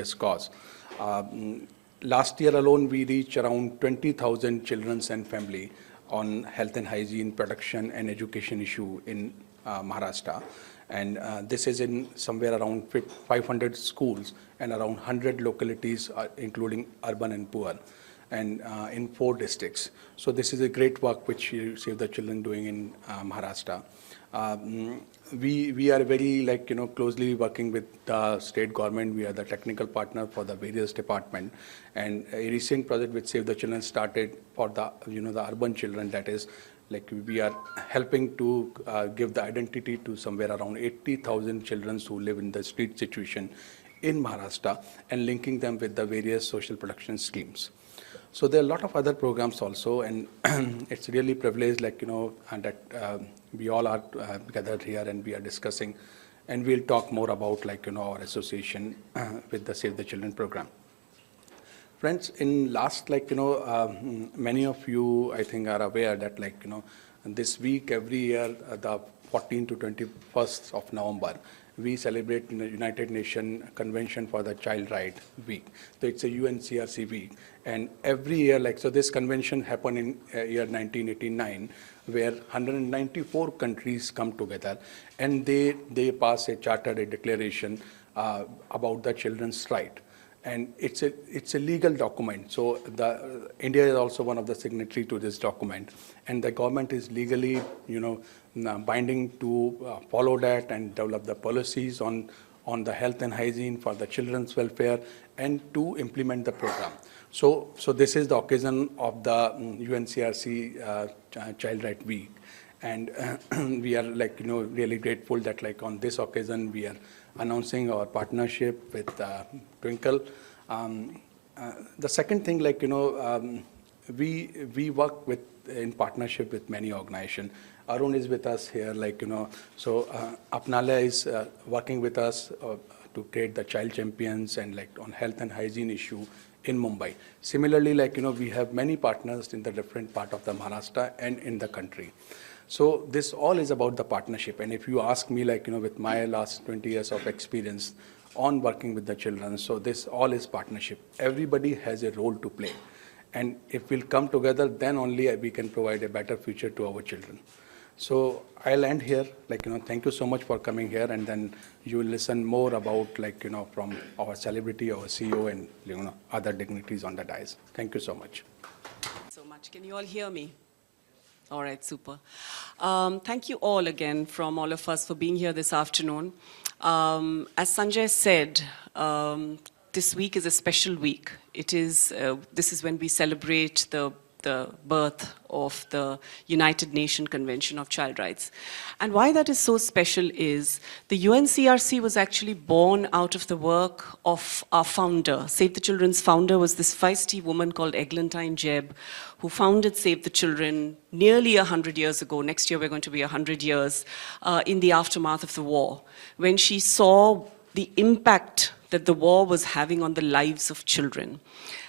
this cause. Last year alone, we reached around 20,000 children and family on health and hygiene, production and education issue in Maharashtra. And this is in somewhere around 500 schools and around 100 localities, including urban and poor, and in 4 districts. So this is a great work which Save the Children doing in Maharashtra. We are very closely working with the state government. We are the technical partner for the various department, and a recent project which Save the Children started for the the urban children, that is we are helping to give the identity to somewhere around 80,000 children who live in the street situation in Maharashtra and linking them with the various social protection schemes. So there are a lot of other programs also, and it's really privileged and that we all are gathered here and we are discussing, and we'll talk more about our association with the Save the Children program. Friends, in last many of you I think are aware that this week every year the 14th to 21st of November we celebrate the United Nations Convention for the Child Right Week. So it's a UNCRC week, and every year so this convention happened in year 1989, where 194 countries come together and they pass a charter, a declaration about the children's right. And it's a legal document. So India is also one of the signatory to this document, and the government is legally binding to follow that and develop the policies on the health and hygiene for the children's welfare and to implement the program. So this is the occasion of the UNCRC Child Right Week, and we are really grateful that on this occasion we are announcing our partnership with Twinkle. The second thing, we work in partnership with many organizations. Arun is with us here, so Apnala is working with us to create the child champions and on health and hygiene issue in Mumbai. Similarly, we have many partners in the different part of the Maharashtra and in the country. So this all is about the partnership. And if you ask me, with my last 20 years of experience on working with the children, so this all is partnership. Everybody has a role to play. And if we'll come together, then only we can provide a better future to our children. So I'll end here. Thank you so much for coming here, and then you will listen more about from our celebrity, our CEO, and other dignitaries on the dais. Thank you so much. So much. Can you all hear me? All right, super. Thank you all again from all of us for being here this afternoon. As Sanjay said, this week is a special week. This is when we celebrate the birth of the United Nations Convention of Child Rights. And why that is so special is the UNCRC was actually born out of the work of our founder. Save the Children's founder was this feisty woman called Eglantine Jebb, who founded Save the Children nearly 100 years ago. Next year we're going to be 100 years in the aftermath of the war, when she saw the impact that the war was having on the lives of children.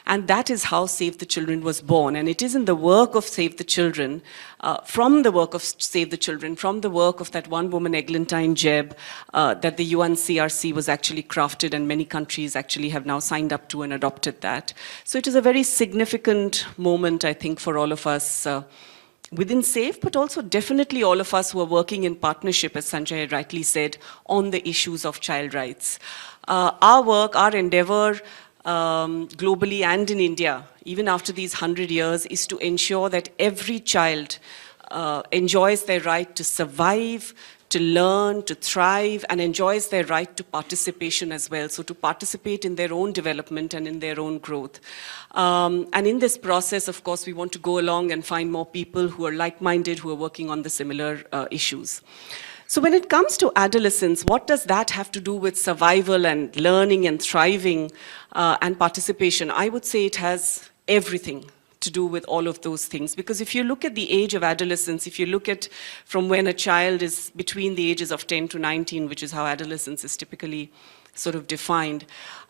And that is how Save the Children was born. And it is in the work of Save the Children, from the work of Save the Children, from the work of that one woman, Eglantine Jebb, that the UNCRC was actually crafted, and many countries actually have now signed up to and adopted that. So it is a very significant moment, I think, for all of us within SAFE, but also definitely all of us who are working in partnership, as Sanjay rightly said, on the issues of child rights. Our work, our endeavor, globally and in India, even after these 100 years, is to ensure that every child enjoys their right to survive, to learn, to thrive, and enjoys their right to participation as well. So to participate in their own development and in their own growth. And in this process, of course, we want to go along and find more people who are like-minded, who are working on the similar issues. So when it comes to adolescence, what does that have to do with survival and learning and thriving and participation? I would say it has everything to do with all of those things. Because if you look at the age of adolescence, if you look at from when a child is between the ages of 10 to 19, which is how adolescence is typically sort of defined,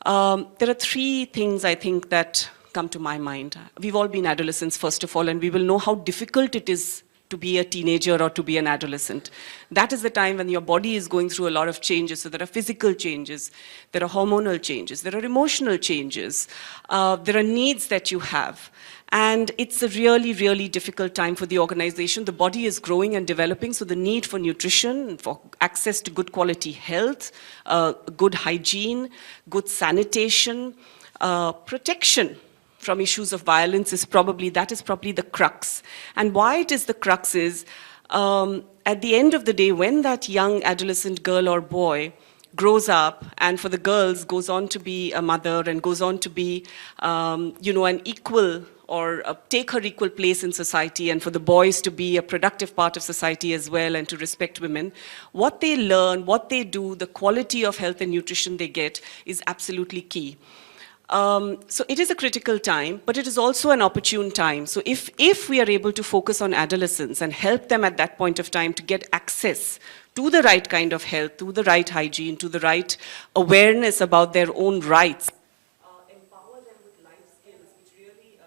there are 3 things I think that come to my mind. We've all been adolescents, first of all, and we will know how difficult it is to be a teenager or to be an adolescent. That is the time when your body is going through a lot of changes. So there are physical changes, there are hormonal changes, there are emotional changes, there are needs that you have. And it's a really, really difficult time for the organization. The body is growing and developing, so the need for nutrition, for access to good quality health, good hygiene, good sanitation, protection from issues of violence is probably the crux. And why it is the crux is, at the end of the day, when that young adolescent girl or boy grows up, and for the girls goes on to be a mother and goes on to be, an equal or take her equal place in society, and for the boys to be a productive part of society as well and to respect women, what they learn, what they do, the quality of health and nutrition they get is absolutely key. So it is a critical time, but it is also an opportune time. So if we are able to focus on adolescents and help them at that point of time to get access to the right kind of health, to the right hygiene, to the right awareness about their own rights, empower them with life skills, which really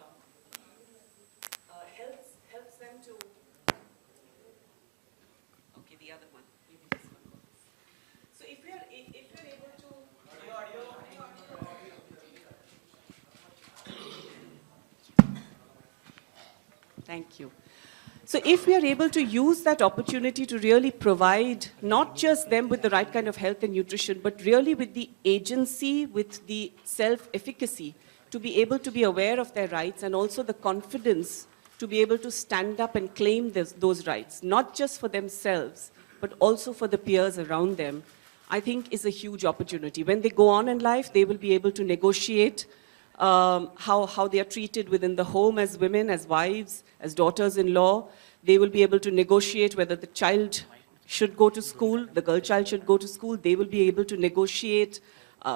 helps them to... Okay, the other one. Maybe this one. So if we are able to... Thank you. So if we are able to use that opportunity to really provide not just them with the right kind of health and nutrition, but really with the agency, with the self-efficacy, to be able to be aware of their rights and also the confidence to be able to stand up and claim those rights, not just for themselves, but also for the peers around them, I think is a huge opportunity. When they go on in life, they will be able to negotiate how they are treated within the home as women, as wives, as daughters-in-law. They will be able to negotiate whether the child should go to school, the girl child should go to school. They will be able to negotiate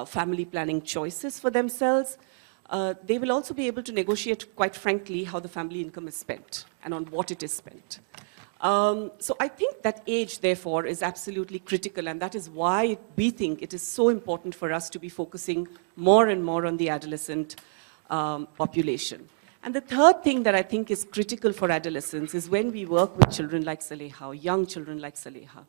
family planning choices for themselves. They will also be able to negotiate, quite frankly, how the family income is spent and on what it is spent. So I think that age, therefore, is absolutely critical, and that is why we think it is so important for us to be focusing more and more on the adolescent population. And the third thing that I think is critical for adolescents is when we work with children like Saleha, or young children like Saleha.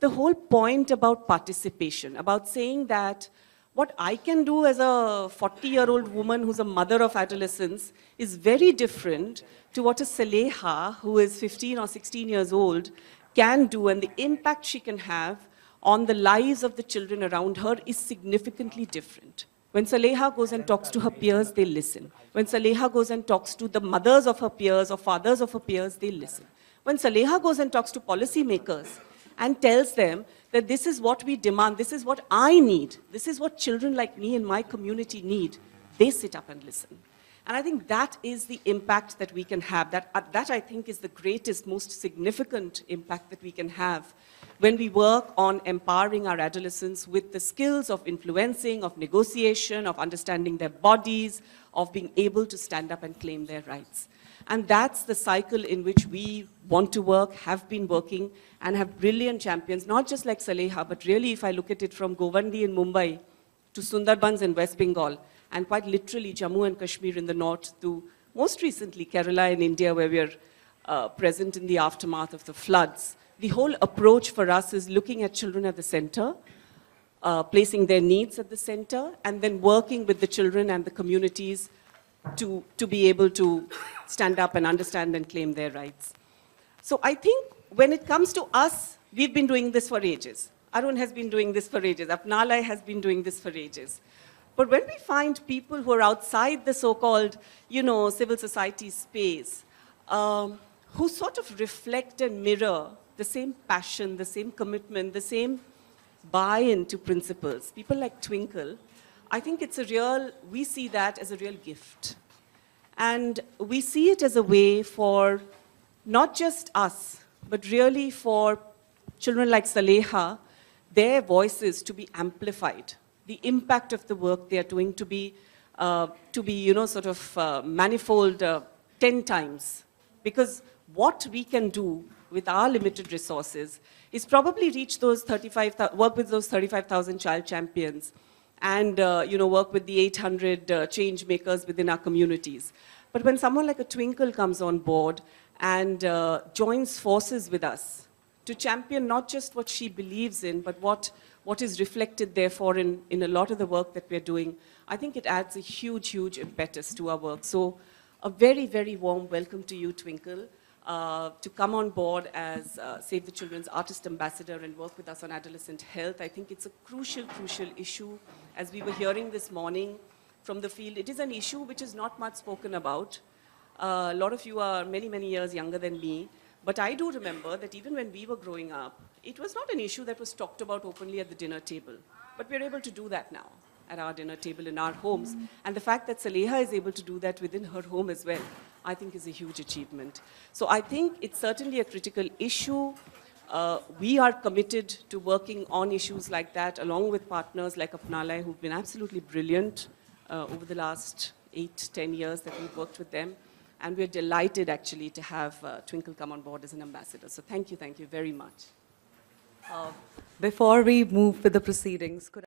The whole point about participation, about saying that what I can do as a 40-year-old woman who's a mother of adolescents is very different to what a Saleha, who is 15 or 16 years old, can do, and the impact she can have on the lives of the children around her is significantly different. When Saleha goes and talks to her peers, they listen. When Saleha goes and talks to the mothers of her peers or fathers of her peers, they listen. When Saleha goes and talks to policymakers and tells them that this is what we demand, this is what I need, this is what children like me in my community need, they sit up and listen. And I think that is the impact that we can have. That I think is the greatest, most significant impact that we can have when we work on empowering our adolescents with the skills of influencing, of negotiation, of understanding their bodies, of being able to stand up and claim their rights. And that's the cycle in which we want to work, have been working, and have brilliant champions, not just like Saleha, but really if I look at it from Govandi in Mumbai to Sundarbans in West Bengal, and quite literally Jammu and Kashmir in the north to most recently Kerala in India, where we are present in the aftermath of the floods. The whole approach for us is looking at children at the center, placing their needs at the center, and then working with the children and the communities to be able to stand up and understand and claim their rights. So I think when it comes to us, we've been doing this for ages. Arun has been doing this for ages. Apnalai has been doing this for ages. But when we find people who are outside the so-called, civil society space, who sort of reflect and mirror the same passion, the same commitment, the same buy-in to principles, people like Twinkle, I think we see that as a real gift. And we see it as a way for not just us, but really for children like Saleha, their voices to be amplified, the impact of the work they are doing to be manifold 10 times. Because what we can do with our limited resources is probably work with those 35,000 child champions and work with the 800 change makers within our communities. But when someone like a Twinkle comes on board and joins forces with us to champion not just what she believes in, but what is reflected therefore in a lot of the work that we're doing. I think it adds a huge, huge impetus to our work. So a very, very warm welcome to you, Twinkle, to come on board as Save the Children's Artist Ambassador and work with us on adolescent health. I think it's a crucial, crucial issue. As we were hearing this morning from the field, it is an issue which is not much spoken about. A lot of you are many, many years younger than me, but I do remember that even when we were growing up, it was not an issue that was talked about openly at the dinner table. But we're able to do that now at our dinner table in our homes. And the fact that Saleha is able to do that within her home as well, I think is a huge achievement. So I think it's certainly a critical issue. We are committed to working on issues like that, along with partners like Apnalai, who've been absolutely brilliant over the last 8-10 years that we've worked with them. And we're delighted, actually, to have Twinkle come on board as an ambassador. So thank you very much. Before we move with the proceedings, could